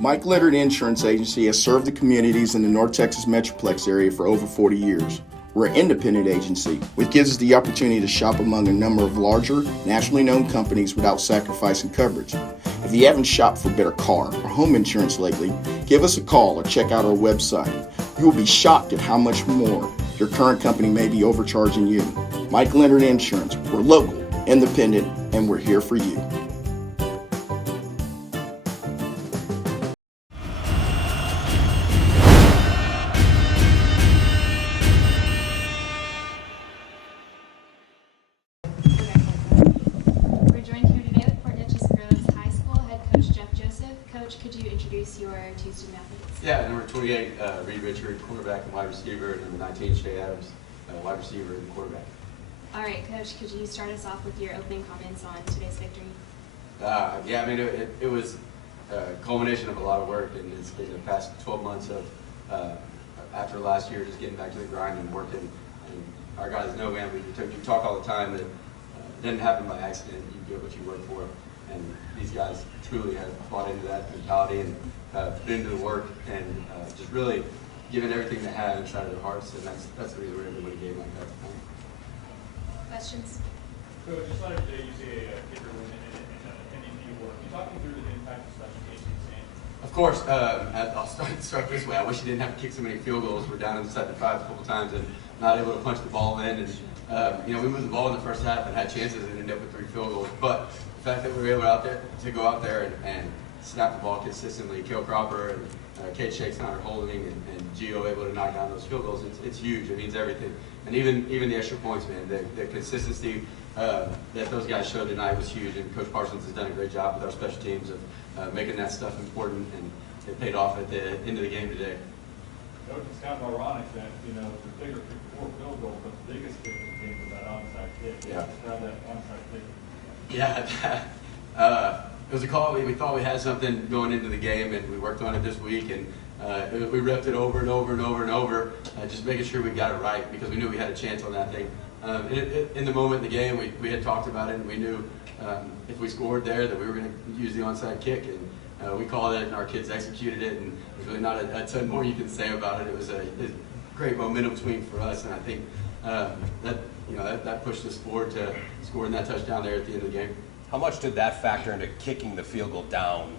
Mike Leonard Insurance Agency has served the communities in the North Texas Metroplex area for over 40 years. We're an independent agency, which gives us the opportunity to shop among a number of larger, nationally known companies without sacrificing coverage. If you haven't shopped for better car or home insurance lately, give us a call or check out our website. You will be shocked at how much more your current company may be overcharging you. Mike Leonard Insurance. We're local, independent, and we're here for you. Could you introduce your two student athletes? Yeah, number 28, Reed Richard, quarterback and wide receiver, and number 19, Shay Adams, wide receiver and quarterback. All right, Coach, could you start us off with your opening comments on today's victory? Yeah, I mean, it was a culmination of a lot of work, and it's been the past 12 months of, after last year, just getting back to the grind and working. And our guys know, man, we talk all the time that it didn't happen by accident. You get what you work for. And these guys truly have bought into that mentality and put into the work and just really given everything they had inside of their hearts, and that's the reason we're able to win a game like that. Questions? Coach, just like today, you see a kicker win in MVP work. Can you talk me through the impact of special teams in this game? Of course, I'll start this way. I wish he didn't have to kick so many field goals. We're down inside the 5 a couple times and not able to punch the ball in. And we moved the ball in the first half and had chances and ended up with 3 field goals. But the fact that we were able to go out there and snap the ball consistently, Kale Cropper and Kate Shakespeare holding and Gio able to knock down those field goals, it's huge. It means everything. And even the extra points, man, the consistency that those guys showed tonight was huge. And Coach Parsons has done a great job with our special teams of making that stuff important, and it paid off at the end of the game today. Coach, it's kind of ironic that, the bigger 4 field goals, but the biggest kick in the game was that onside kick. Yeah. Describe that onside kick. Yeah, it was a call. We thought we had something going into the game, and we worked on it this week, and we repped it over and over and over and over, just making sure we got it right because we knew we had a chance on that thing. In the moment in the game, we had talked about it, and we knew if we scored there that we were going to use the onside kick, and we called it, and our kids executed it, and there's really not a ton more you can say about it. It was a great momentum swing for us, and I think that pushed us forward to scoring that touchdown there at the end of the game. How much did that factor into kicking the field goal down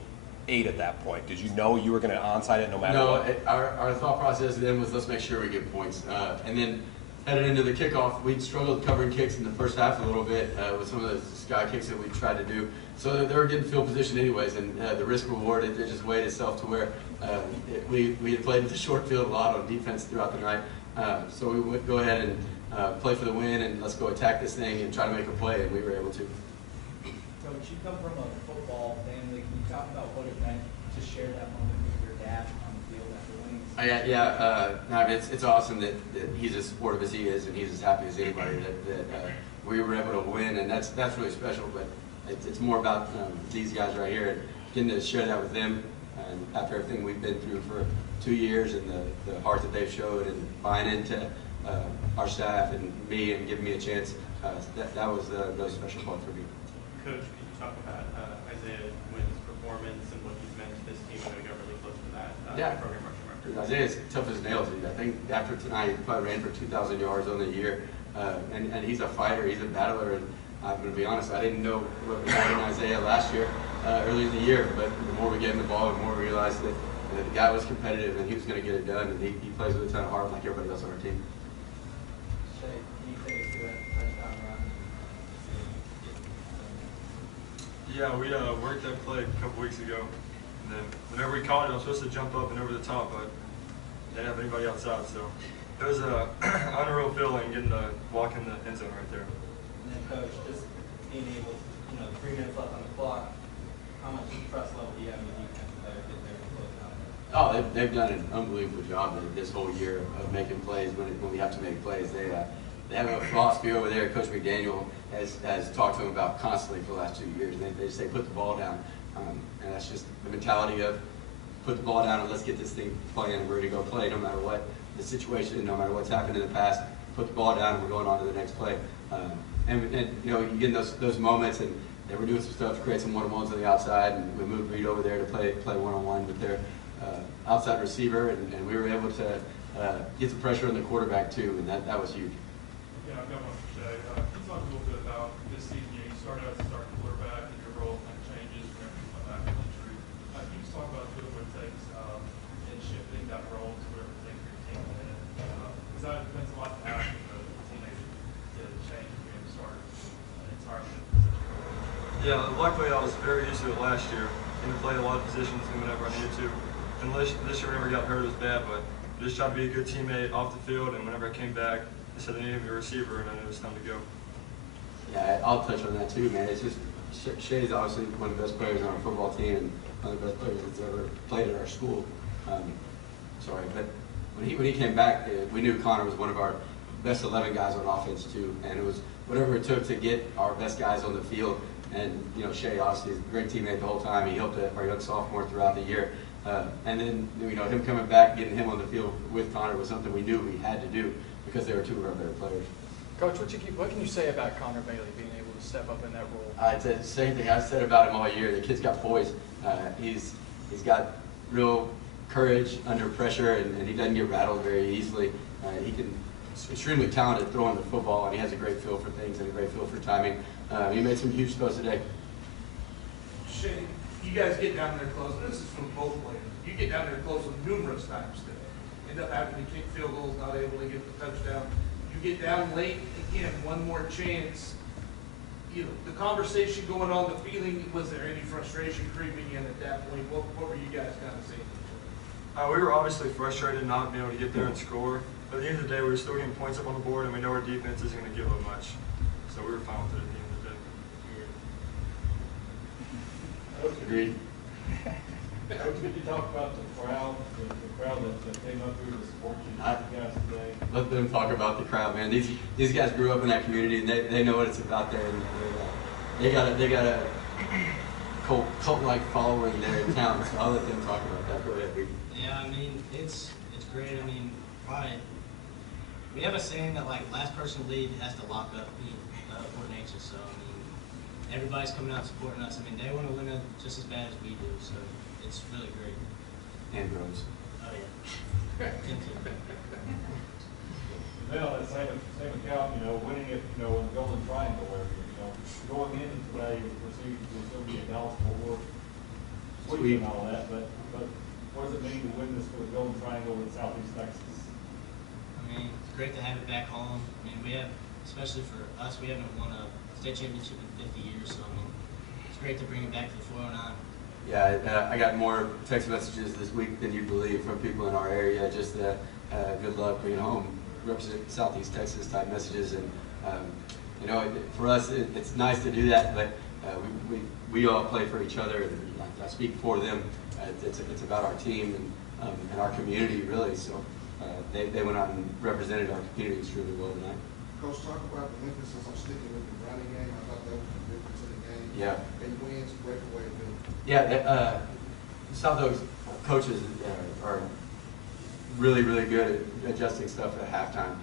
8 at that point? Did you know you were going to onside it no matter what? No, our thought process then was let's make sure we get points. And then headed into the kickoff, we struggled covering kicks in the first half a little bit with some of the sky kicks that we tried to do. So they were getting field position anyways, and the risk reward, it just weighed itself to where we had played the short field a lot on defense throughout the night. So we would go ahead and play for the win, and let's go attack this thing and try to make a play, and we were able to. Coach, you come from a football family. Can you talk about what it meant to share that moment with your dad on the field after winning? It's awesome that he's as supportive as he is, and he's as happy as anybody that we were able to win, and that's really special. But it's more about these guys right here and getting to share that with them. And after everything we've been through for 2 years, and the heart that they've showed and buying into our staff and me and giving me a chance, that was the really special part for me. Coach, could you talk about Isaiah Wynn's performance and what he's meant to this team? I know you got really close to that program rushing record. Isaiah's tough as nails. I think after tonight, he probably ran for 2,000 yards on the year. And he's a fighter, he's a battler. And I'm going to be honest, I didn't know what we had in Isaiah last year, early in the year. But the more we gave him the ball, the more we realized that the guy was competitive and he was going to get it done. And he plays with a ton of heart like everybody else on our team. Shay, can you take us through that touchdown run? Yeah, we worked that play a couple weeks ago, and then whenever we caught it, I was supposed to jump up and over the top, but didn't have anybody outside, so it was a unreal feeling getting to walk in the end zone right there. And then, Coach, just being able, 3 minutes left on the clock, how much trust level do you have in the defense that are getting there to close out? Oh, they've done an unbelievable job this whole year of making plays when we have to make plays. They have a philosophy over there. Coach McDaniel has talked to them about constantly for the last 2 years. And they say put the ball down, and that's just the mentality of put the ball down and let's get this thing playing and we're ready to go play no matter what the situation, no matter what's happened in the past. Put the ball down and we're going on to the next play. And you get those moments, and they were doing some stuff to create some one-on-ones on the outside, and we moved Reed over there to play one-on-one with their outside receiver, and we were able to get some pressure on the quarterback too, and that was huge. Yeah, I've got one for Shay. Can you talk a little bit about this season? You started out as a starting quarterback, and your role kind of changes whenever you come back from injury. Can you just talk about what it takes in shifting that role to whatever it takes for your team to win? Because that depends a lot on how the teammates to change from being a starter entirely. Yeah, luckily I was very used to it last year. And played a lot of positions whenever I needed to. And this year, whenever I got hurt, it was bad, but I just tried to be a good teammate off the field. And whenever I came back, they said they needed me a receiver, and I knew it was time to go. Yeah, I'll touch on that too, man. It's just Shay's obviously one of the best players on our football team, and one of the best players that's ever played at our school. But when he came back, we knew Connor was one of our best 11 guys on offense too, and it was whatever it took to get our best guys on the field. And Shay obviously is a great teammate the whole time. He helped our young sophomore throughout the year, and then him coming back, getting him on the field with Connor was something we knew we had to do because they were two of our better players. Coach, what can you say about Connor Bailey being able to step up in that role? It's the same thing I said about him all year. The kid's got poise. He's got real courage under pressure, and he doesn't get rattled very easily. He's extremely talented throwing the football, and he has a great feel for things and a great feel for timing. He made some huge throws today. Shane, you guys get down there close, and this is from both players. You get down there close numerous times today. End up having to kick field goals, not able to get the touchdown. You get down late, again, one more chance. The conversation going on, the feeling, was there any frustration creeping in at that point? What were you guys kind of saying? We were obviously frustrated not being able to get there and score. But at the end of the day, we were still getting points up on the board, and we know our defense isn't going to give up much. So we were fine with it at the end of the day. Agreed. Coach, could you talk about the crowd that came up here to support you guys today? Let them talk about the crowd, man. These guys grew up in that community, and they know what it's about there. And they got a cult-like following there in town. So I'll let them talk about that. Go ahead, Reed. Yeah, I mean it's great. I mean, we have a saying that like last person to leave has to lock up Fort Nature. So I mean, everybody's coming out supporting us. I mean, they want to win it just as bad as we do. So it's really great. And Rose. Oh yeah. Then on that same account, winning it, in the Golden Triangle area, going into today with procedures, will still be a Dallas-Fort Worth sweep and all that, but what does it mean to win this for the Golden Triangle in Southeast Texas? I mean, it's great to have it back home. I mean, we have, especially for us, we haven't won a state championship in 50 years, so I mean, it's great to bring it back to the 409. Yeah, I got more text messages this week than you'd believe from people in our area. Just good luck being home, represent Southeast Texas type messages, and for us it's nice to do that. But we all play for each other, and I speak for them. It's about our team and our community really. So they went out and represented our community extremely well tonight. Coach, talk about the emphasis on sticking with the running game. I thought that was the difference in the game. Yeah. And wins breakaway ability. Yeah, South Oaks coaches are really, really good at adjusting stuff at halftime.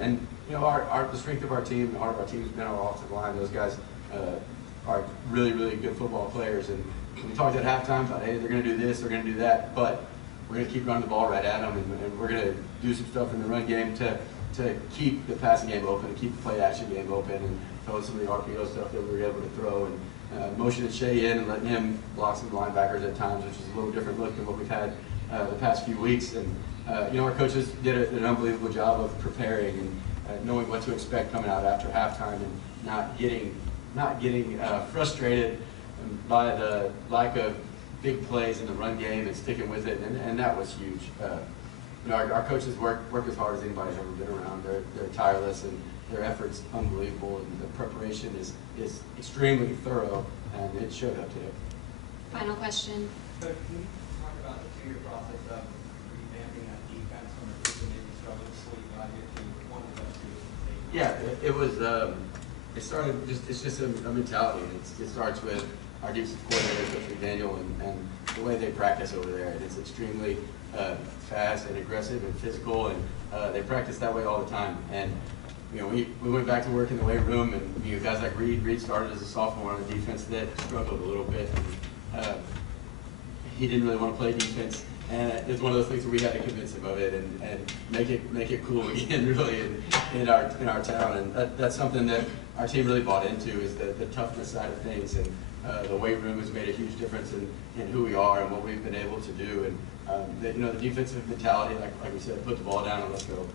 And the strength of our team, our team's been our offensive line. Those guys are really, really good football players. And we talked at halftime about, hey, they're going to do this, they're going to do that, but we're going to keep running the ball right at them, and we're going to do some stuff in the run game to keep the passing game open, and keep the play action game open, and throw some of the RPO stuff that we were able to throw, and motioning Shea in and letting him block some linebackers at times, which is a little different look than what we've had the past few weeks. And our coaches did an unbelievable job of preparing and knowing what to expect coming out after halftime, and not getting frustrated by the lack of big plays in the run game and sticking with it, and that was huge. Our coaches work as hard as anybody's ever been around. They're tireless, and their effort's unbelievable, and the preparation is extremely thorough, and it showed up today. Final question. Coach, can you talk about the 2-year process of revamping that defense when the team maybe struggled to sleep out here to one of the best teams in the state? Yeah, it was. It started it's just a mentality, and it starts with our defensive coordinator, Coach McDaniel, and the way they practice over there. And it's extremely fast and aggressive and physical, and they practice that way all the time. And you know, we went back to work in the weight room, and you know, guys like Reed started as a sophomore on a defense that struggled a little bit. He didn't really want to play defense, and it's one of those things where we had to convince him of it and make it cool again, really, in our town. And that's something that our team really bought into, is the toughness side of things. And the weight room has made a huge difference in who we are and what we've been able to do. And you know, the defensive mentality, like we said, put the ball down and let's go.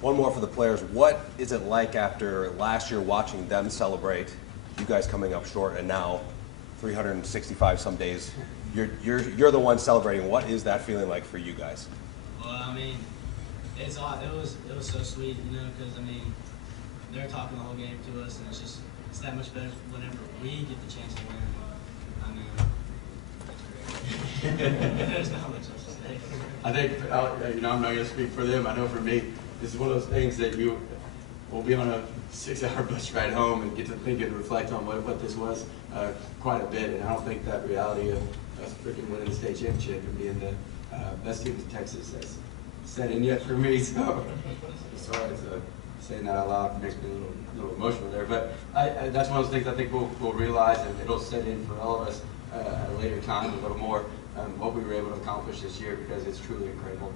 One more for the players. What is it like after last year watching them celebrate, you guys coming up short, and now 365 some days, you're the one celebrating? What is that feeling like for you guys? Well, I mean, it's odd. It was so sweet, you know, because I mean, they're talking the whole game to us, and it's that much better whenever we get the chance to win. I mean, that's great. There's not much else to say. I think, you know, I'm not going to speak for them. I know for me, this is one of those things that you will be on a 6-hour bus ride home and get to think and reflect on what this was quite a bit. And I don't think that reality of us freaking winning the state championship and being the best team in Texas has set in yet for me. So sorry to saying that out loud makes me a little emotional there. But that's one of those things I think we'll realize, and it'll set in for all of us at a later time a little more what we were able to accomplish this year, because it's truly incredible.